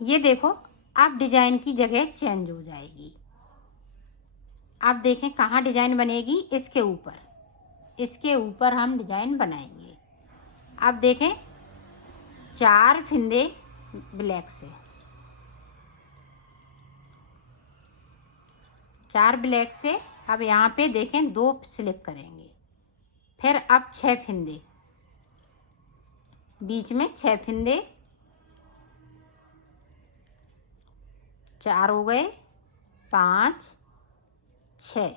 ये देखो, अब डिजाइन की जगह चेंज हो जाएगी। अब देखें कहाँ डिजाइन बनेगी, इसके ऊपर हम डिजाइन बनाएंगे। अब देखें 4 फिंदे ब्लैक से, 4 ब्लैक से। अब यहाँ पे देखें 2 स्लिप करेंगे, फिर अब 6 फिंदे, बीच में 6 फिंदे, 4 हो गए, 5, 6,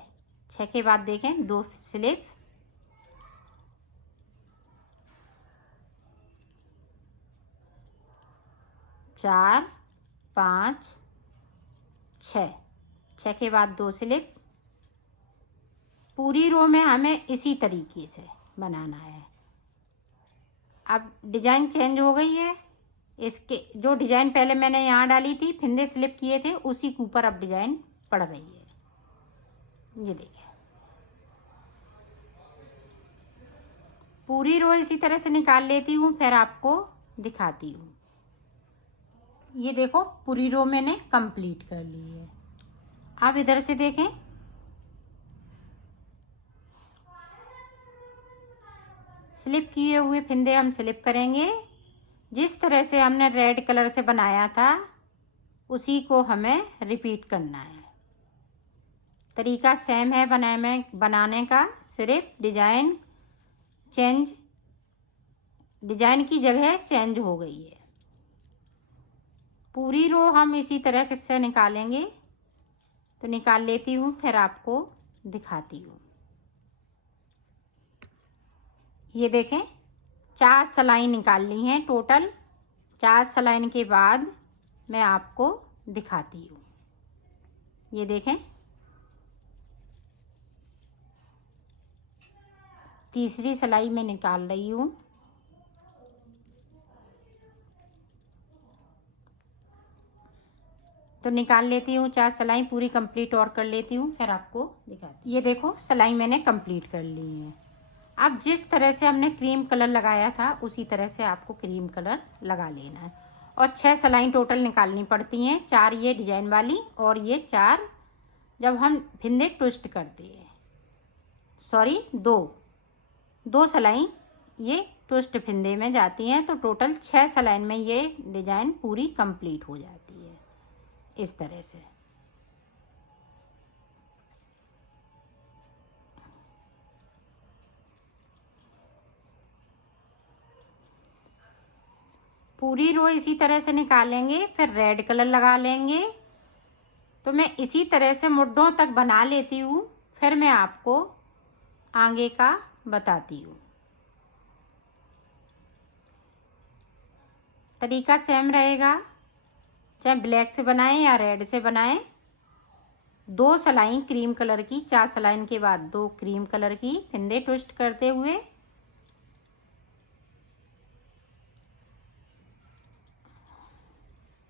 6 के बाद देखें 2 स्लिप, 4, 5, 6, 6 के बाद 2 स्लिप। पूरी रो में हमें इसी तरीके से बनाना है। अब डिजाइन चेंज हो गई है। इसके जो डिजाइन पहले मैंने यहाँ डाली थी, फिंदे स्लिप किए थे, उसी के ऊपर अब डिजाइन पड़ रही है। ये देखिए, पूरी रो इसी तरह से निकाल लेती हूँ, फिर आपको दिखाती हूँ। ये देखो, पूरी रो मैंने कंप्लीट कर ली है। अब इधर से देखें, स्लिप किए हुए फिंदे हम स्लिप करेंगे। जिस तरह से हमने रेड कलर से बनाया था, उसी को हमें रिपीट करना है। तरीका सेम है बनाने का, सिर्फ डिजाइन की जगह चेंज हो गई है। पूरी रो हम इसी तरह से निकालेंगे। तो निकाल लेती हूँ, फिर आपको दिखाती हूँ। ये देखें, 4 सलाई निकाल ली हैं टोटल। 4 सलाइन के बाद मैं आपको दिखाती हूँ। ये देखें, तीसरी सलाई में निकाल रही हूँ। तो निकाल लेती हूँ, 4 सलाई पूरी कंप्लीट और कर लेती हूँ, फिर आपको दिखाती हूँ। ये देखो, सलाई मैंने कंप्लीट कर ली है। अब जिस तरह से हमने क्रीम कलर लगाया था, उसी तरह से आपको क्रीम कलर लगा लेना है। और 6 सलाई टोटल निकालनी पड़ती हैं, 4 ये डिजाइन वाली और ये 4 जब हम फिंदे ट्विस्ट करते हैं। सॉरी, 2 सलाई ये ट्विस्ट फिंदे में जाती हैं, तो टोटल 6 सलाइन में ये डिजाइन पूरी कंप्लीट हो जाती है इस तरह से। पूरी रो इसी तरह से निकालेंगे, फिर रेड कलर लगा लेंगे। तो मैं इसी तरह से मुड्ढों तक बना लेती हूँ, फिर मैं आपको आगे का बताती हूँ। तरीका सेम रहेगा, चाहे ब्लैक से बनाएं या रेड से बनाएं। 2 सलाई क्रीम कलर की, 4 सलाइन के बाद 2 क्रीम कलर की फिंदे ट्विस्ट करते हुए,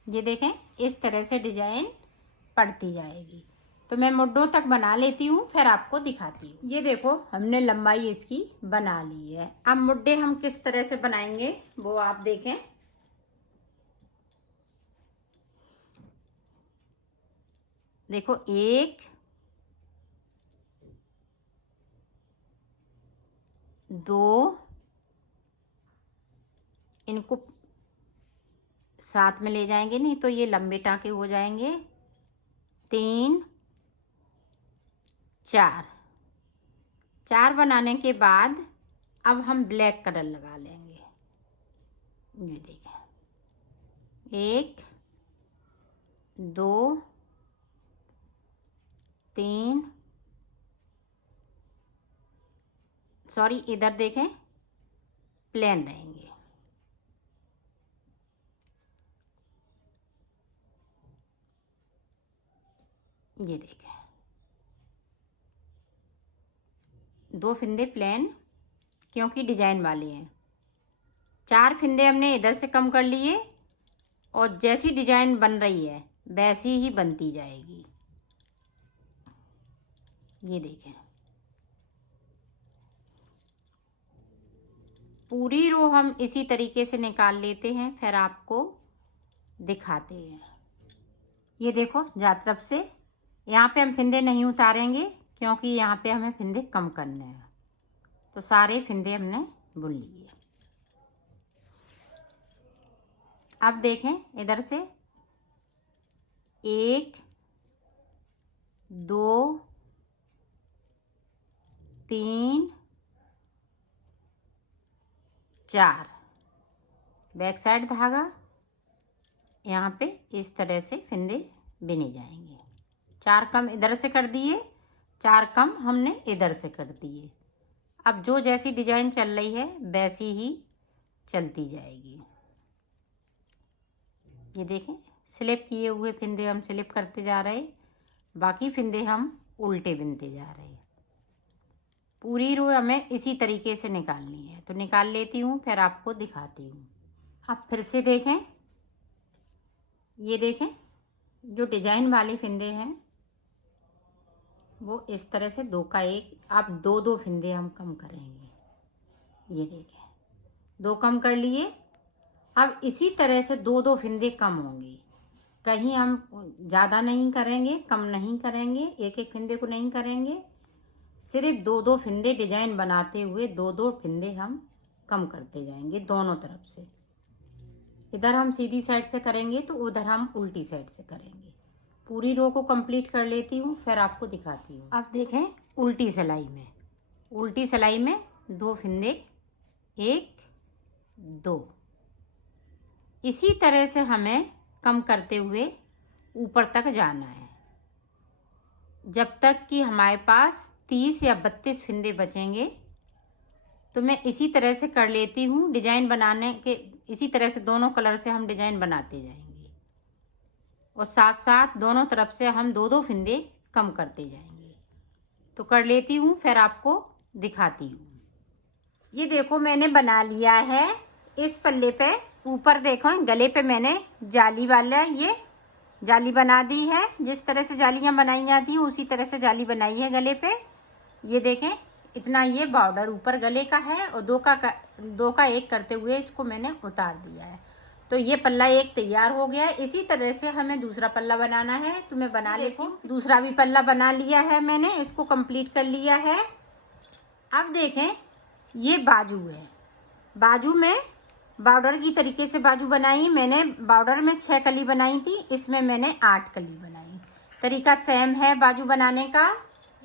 ये देखें इस तरह से डिजाइन पड़ती जाएगी। तो मैं मुड्ढों तक बना लेती हूँ, फिर आपको दिखाती हूँ। ये देखो, हमने लंबाई इसकी बना ली है। अब मुड्ढे हम किस तरह से बनाएंगे वो आप देखें। देखो, 1, 2, इनको साथ में ले जाएंगे, नहीं तो ये लंबे टाँके हो जाएंगे। 3, 4 बनाने के बाद अब हम ब्लैक कलर लगा लेंगे। ये देखें, 1, 2, 3, सॉरी इधर देखें, प्लेन रहेंगे। ये देखें, 2 फिंदे प्लेन, क्योंकि डिजाइन वाले हैं। 4 फिंदे हमने इधर से कम कर लिए, और जैसी डिजाइन बन रही है वैसी ही बनती जाएगी। ये देखें, पूरी रो हम इसी तरीके से निकाल लेते हैं, फिर आपको दिखाते हैं। ये देखो जा तरफ से, यहाँ पे हम फिंदे नहीं उतारेंगे क्योंकि यहाँ पे हमें फिंदे कम करने हैं। तो सारे फिंदे हमने बुन लिए। अब देखें इधर से 1 2 3 4 बैक साइड धागा, यहाँ पे इस तरह से फिंदे बिने जाएंगे। 4 कम इधर से कर दिए, 4 कम हमने इधर से कर दिए। अब जो जैसी डिजाइन चल रही है वैसी ही चलती जाएगी। ये देखें स्लिप किए हुए फिंदे हम स्लिप करते जा रहे, बाकी फिंदे हम उल्टे बिनते जा रहे। पूरी रो हमें इसी तरीके से निकालनी है। तो निकाल लेती हूँ, फिर आपको दिखाती हूँ। अब फिर से देखें, ये देखें जो डिजाइन वाले फिंदे हैं वो इस तरह से 2 का 1, अब 2 फिंदे हम कम करेंगे। ये देखें 2 कम कर लिए। अब इसी तरह से 2 फिंदे कम होंगे, कहीं हम ज़्यादा नहीं करेंगे, कम नहीं करेंगे, एक फिंदे को नहीं करेंगे, सिर्फ 2 फिंदे डिजाइन बनाते हुए 2 फिंदे हम कम करते जाएंगे दोनों तरफ से। इधर हम सीधी साइड से करेंगे तो उधर हम उल्टी साइड से करेंगे। पूरी रो को कंप्लीट कर लेती हूँ, फिर आपको दिखाती हूँ। अब देखें उल्टी सिलाई में 2 फिंदे 1 2, इसी तरह से हमें कम करते हुए ऊपर तक जाना है जब तक कि हमारे पास 30 या 32 फिंदे बचेंगे। तो मैं इसी तरह से कर लेती हूँ डिजाइन बनाने के, इसी तरह से दोनों कलर से हम डिजाइन बनाते जाएंगे और साथ साथ दोनों तरफ से हम 2 फिंदे कम करते जाएंगे। तो कर लेती हूँ, फिर आपको दिखाती हूँ। ये देखो मैंने बना लिया है इस पल्ले पे। ऊपर देखो गले पे मैंने जाली वाला ये जाली बना दी है। जिस तरह से जालियाँ बनाई जाती हैं उसी तरह से जाली बनाई है गले पे। ये देखें इतना ये बॉर्डर ऊपर गले का है और 2 का 1 करते हुए इसको मैंने उतार दिया है। तो ये पल्ला एक तैयार हो गया है। इसी तरह से हमें दूसरा पल्ला बनाना है, तो मैं बना लेती हूँ। दूसरा भी पल्ला बना लिया है मैंने, इसको कंप्लीट कर लिया है। अब देखें ये बाजू है, बाजू में बॉर्डर की तरीके से बाजू बनाई मैंने। बॉर्डर में 6 कली बनाई थी, इसमें मैंने 8 कली बनाई। तरीका सेम है बाजू बनाने का।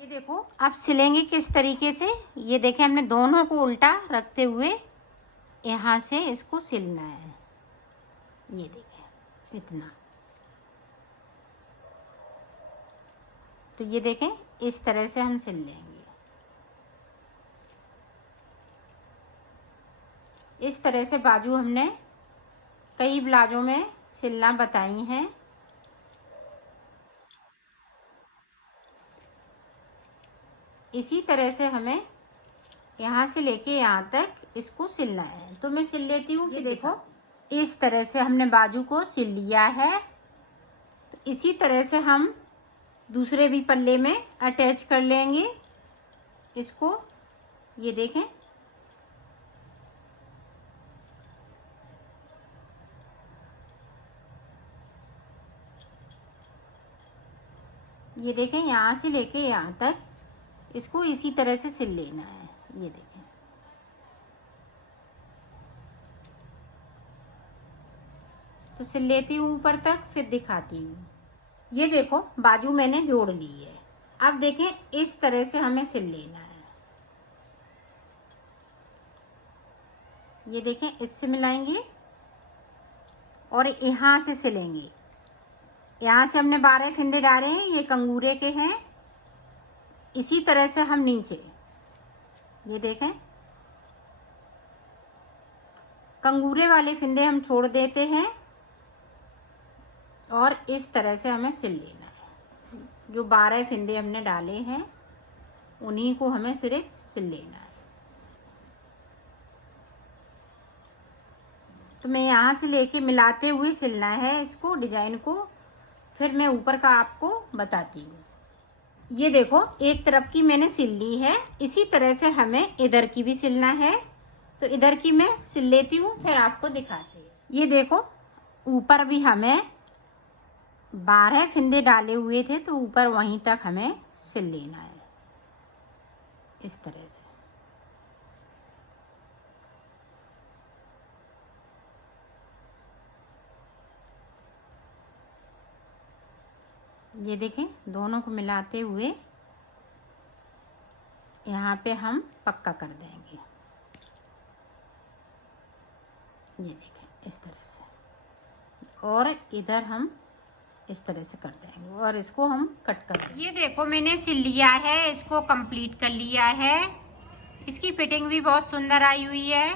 ये देखो अब सिलेंगे किस तरीके से। ये देखें हमने दोनों को उल्टा रखते हुए यहाँ से इसको सिलना है। ये देखें इतना। तो ये देखें इस तरह से हम सिल लेंगे। इस तरह से बाजू हमने कई ब्लाउजों में सिलना बताई हैं। इसी तरह से हमें यहाँ से लेके यहाँ तक इसको सिलना है। तो मैं सिल लेती हूँ। फिर देखो इस तरह से हमने बाजू को सिल लिया है। तो इसी तरह से हम दूसरे भी पल्ले में अटैच कर लेंगे इसको। ये देखें ये देखें यहाँ से लेके यहाँ तक इसको इसी तरह से सिल लेना है। ये देखें तो सिल लेती हूँ ऊपर तक, फिर दिखाती हूँ। ये देखो बाजू मैंने जोड़ ली है। अब देखें इस तरह से हमें सिल लेना है। ये देखें इससे मिलाएंगे और यहाँ से सिलेंगे। यहाँ से हमने 12 फिंदे डाले हैं, ये कंगूरे के हैं। इसी तरह से हम नीचे ये देखें कंगूरे वाले फिंदे हम छोड़ देते हैं और इस तरह से हमें सिल लेना है। जो 12 फिंदे हमने डाले हैं उन्हीं को हमें सिर्फ सिल लेना है। तो मैं यहाँ से लेके मिलाते हुए सिलना है इसको, डिजाइन को। फिर मैं ऊपर का आपको बताती हूँ। ये देखो एक तरफ की मैंने सिल ली है, इसी तरह से हमें इधर की भी सिलना है। तो इधर की मैं सिल लेती हूँ, फिर आपको दिखाती हूँ। ये देखो ऊपर भी हमें 12 फंदे डाले हुए थे, तो ऊपर वहीं तक हमें सिल लेना है इस तरह से। ये देखें, दोनों को मिलाते हुए यहाँ पे हम पक्का कर देंगे। ये देखें इस तरह से, और इधर हम इस तरह से कर देंगे और इसको हम कट कर देंगे। ये देखो मैंने सिल लिया है, इसको कंप्लीट कर लिया है। इसकी फिटिंग भी बहुत सुंदर आई हुई है।